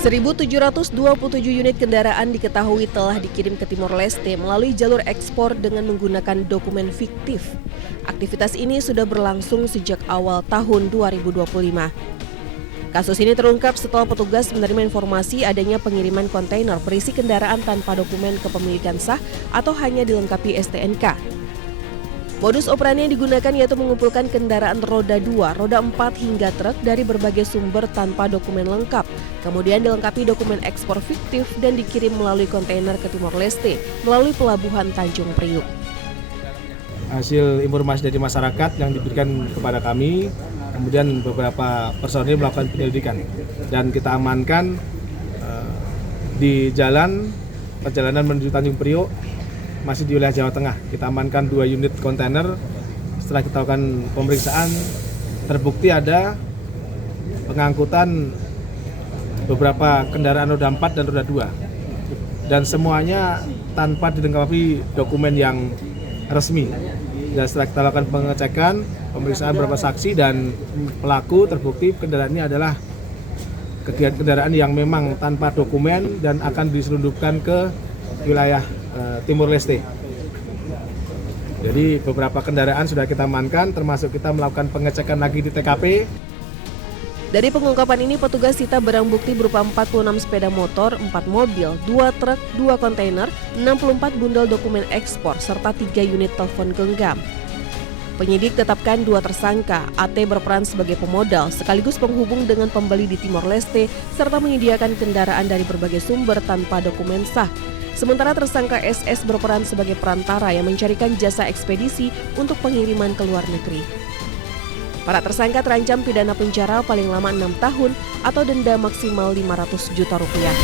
1.727 unit kendaraan diketahui telah dikirim ke Timor Leste melalui jalur ekspor dengan menggunakan dokumen fiktif. Aktivitas ini sudah berlangsung sejak awal tahun 2025. Kasus ini terungkap setelah petugas menerima informasi adanya pengiriman kontainer berisi kendaraan tanpa dokumen kepemilikan sah atau hanya dilengkapi STNK. Modus operandi yang digunakan yaitu mengumpulkan kendaraan roda 2, roda 4 hingga truk dari berbagai sumber tanpa dokumen lengkap, kemudian dilengkapi dokumen ekspor fiktif dan dikirim melalui kontainer ke Timor Leste melalui pelabuhan Tanjung Priuk. Hasil informasi dari masyarakat yang diberikan kepada kami, kemudian beberapa personil melakukan penyelidikan dan kita amankan di perjalanan menuju Tanjung Priok, masih di wilayah Jawa Tengah. Kita amankan 2 unit kontainer. Setelah kita lakukan pemeriksaan, terbukti ada pengangkutan beberapa kendaraan roda 4 dan roda 2. Dan semuanya tanpa dilengkapi dokumen yang resmi. Dan setelah kita lakukan pengecekan, pemeriksaan beberapa saksi dan pelaku, terbukti kendaraan ini adalah kendaraan yang memang tanpa dokumen dan akan diselundupkan ke wilayah Timor Leste. Jadi beberapa kendaraan sudah kita amankan, termasuk kita melakukan pengecekan lagi di TKP. Dari pengungkapan ini, petugas sita barang bukti berupa 46 sepeda motor, 4 mobil, 2 truk, 2 kontainer, 64 bundel dokumen ekspor, serta 3 unit telepon genggam. Penyidik tetapkan 2 tersangka. AT berperan sebagai pemodal sekaligus penghubung dengan pembeli di Timor Leste serta menyediakan kendaraan dari berbagai sumber tanpa dokumen sah. Sementara tersangka SS berperan sebagai perantara yang mencarikan jasa ekspedisi untuk pengiriman ke luar negeri. Para tersangka terancam pidana penjara paling lama 6 tahun atau denda maksimal 500 juta rupiah.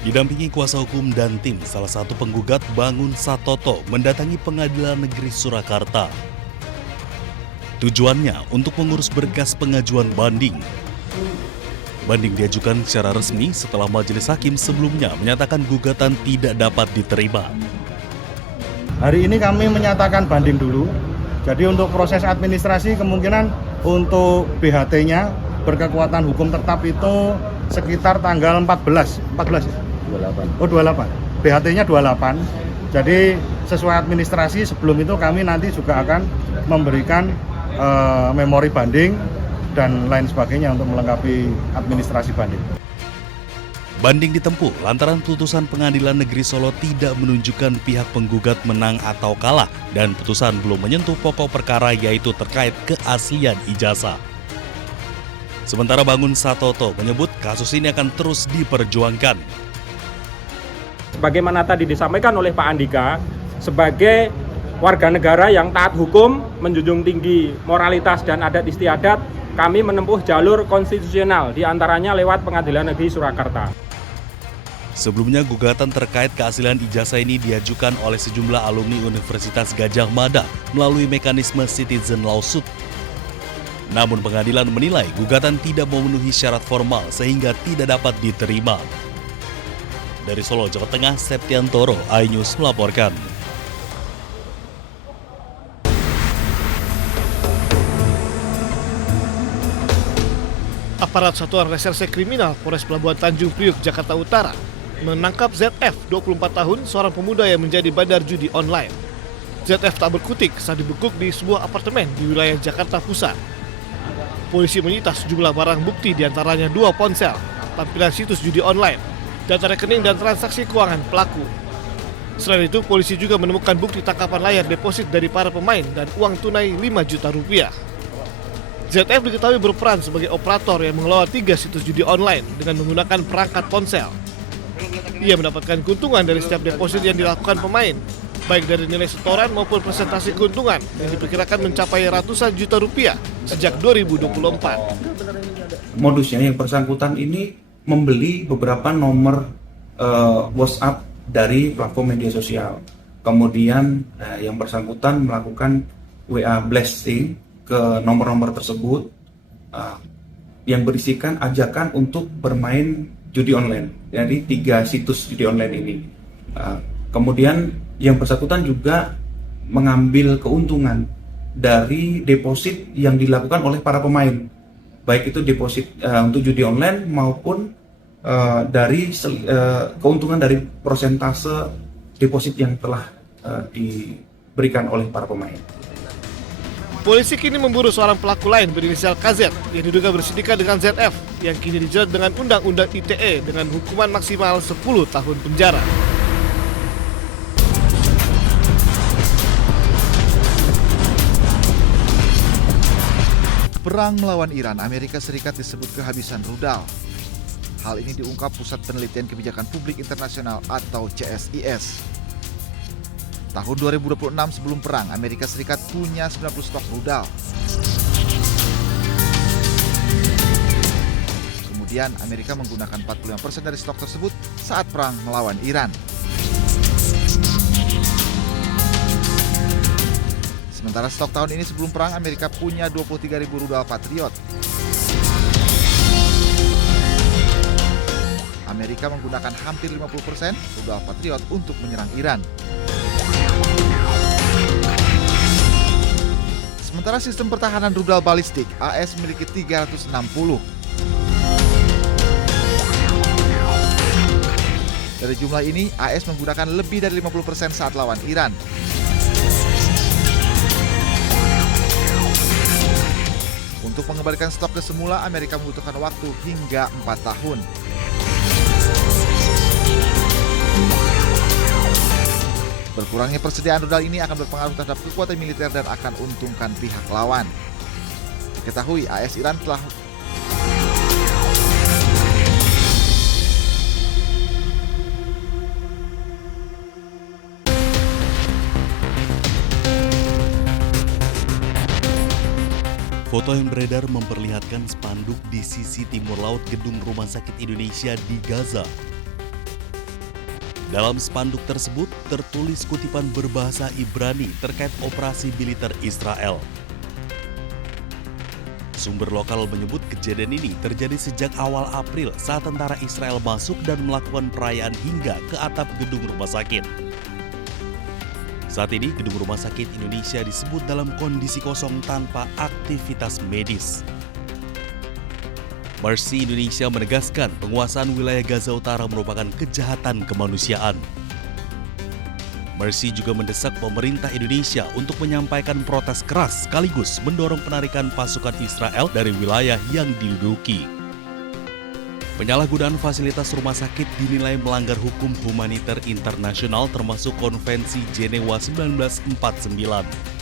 Didampingi kuasa hukum dan tim, salah satu penggugat Bangun Satoto mendatangi Pengadilan Negeri Surakarta. Tujuannya untuk mengurus berkas pengajuan banding. Banding diajukan secara resmi setelah majelis hakim sebelumnya menyatakan gugatan tidak dapat diterima. Hari ini kami menyatakan banding dulu. Jadi untuk proses administrasi kemungkinan untuk BHT-nya berkekuatan hukum tetap itu sekitar tanggal 14 ya? 28. Oh 28. BHT-nya 28. Jadi sesuai administrasi sebelum itu kami nanti juga akan memberikan memori banding dan lain sebagainya untuk melengkapi administrasi banding. Banding ditempuh lantaran putusan Pengadilan Negeri Solo tidak menunjukkan pihak penggugat menang atau kalah dan putusan belum menyentuh pokok perkara yaitu terkait keaslian ijazah. Sementara Bangun Satoto menyebut kasus ini akan terus diperjuangkan. Sebagaimana tadi disampaikan oleh Pak Andika, sebagai warga negara yang taat hukum, menjunjung tinggi moralitas dan adat istiadat, kami menempuh jalur konstitusional, diantaranya lewat Pengadilan Negeri Surakarta. Sebelumnya, gugatan terkait keaslian ijazah ini diajukan oleh sejumlah alumni Universitas Gadjah Mada melalui mekanisme citizen lawsuit. Namun pengadilan menilai gugatan tidak memenuhi syarat formal sehingga tidak dapat diterima. Dari Solo, Jawa Tengah, Septiantoro, iNews melaporkan. Aparat Satuan Reserse Kriminal Polres Pelabuhan Tanjung Priuk, Jakarta Utara menangkap ZF, 24 tahun, seorang pemuda yang menjadi bandar judi online. ZF tak berkutik saat dibekuk di sebuah apartemen di wilayah Jakarta Pusat. Polisi menyita sejumlah barang bukti diantaranya 2 ponsel, tampilan situs judi online, data rekening dan transaksi keuangan pelaku. Selain itu, polisi juga menemukan bukti tangkapan layar deposit dari para pemain dan uang tunai 5 juta rupiah. ZF diketahui berperan sebagai operator yang mengelola 3 situs judi online dengan menggunakan perangkat ponsel. Ia mendapatkan keuntungan dari setiap deposit yang dilakukan pemain, baik dari nilai setoran maupun presentasi keuntungan yang diperkirakan mencapai ratusan juta rupiah sejak 2024. Modusnya yang bersangkutan ini membeli beberapa nomor WhatsApp dari platform media sosial. Kemudian yang bersangkutan melakukan WA blasting ke nomor-nomor tersebut yang berisikan ajakan untuk bermain judi online dari 3 situs judi online ini. Kemudian yang bersangkutan juga mengambil keuntungan dari deposit yang dilakukan oleh para pemain, baik itu deposit untuk judi online maupun dari keuntungan dari persentase deposit yang telah diberikan oleh para pemain. Polisi kini memburu seorang pelaku lain berinisial KZ yang diduga bersindikat dengan ZF yang kini dijerat dengan Undang-Undang ITE dengan hukuman maksimal 10 tahun penjara. Perang melawan Iran, Amerika Serikat disebut kehabisan rudal. Hal ini diungkap Pusat Penelitian Kebijakan Publik Internasional atau CSIS. Tahun 2026 sebelum perang, Amerika Serikat punya 90 stok rudal. Kemudian Amerika menggunakan 45% dari stok tersebut saat perang melawan Iran. Sementara stok tahun ini sebelum perang, Amerika punya 23.000 rudal Patriot. Amerika menggunakan hampir 50% rudal Patriot untuk menyerang Iran. Sementara sistem pertahanan rudal balistik, AS memiliki 360. Dari jumlah ini, AS menggunakan lebih dari 50% saat lawan Iran. Untuk mengembalikan stok ke semula, Amerika membutuhkan waktu hingga 4 tahun. Berkurangnya persediaan rudal ini akan berpengaruh terhadap kekuatan militer dan akan untungkan pihak lawan. Diketahui AS Iran telah Foto yang beredar memperlihatkan spanduk di sisi timur laut gedung Rumah Sakit Indonesia di Gaza. Dalam spanduk tersebut tertulis kutipan berbahasa Ibrani terkait operasi militer Israel. Sumber lokal menyebut kejadian ini terjadi sejak awal April saat tentara Israel masuk dan melakukan perayaan hingga ke atap gedung rumah sakit. Saat ini gedung Rumah Sakit Indonesia disebut dalam kondisi kosong tanpa aktivitas medis. Mercy Indonesia menegaskan penguasaan wilayah Gaza Utara merupakan kejahatan kemanusiaan. Mercy juga mendesak pemerintah Indonesia untuk menyampaikan protes keras sekaligus mendorong penarikan pasukan Israel dari wilayah yang diduduki. Penyalahgunaan fasilitas rumah sakit dinilai melanggar hukum humaniter internasional termasuk Konvensi Jenewa 1949.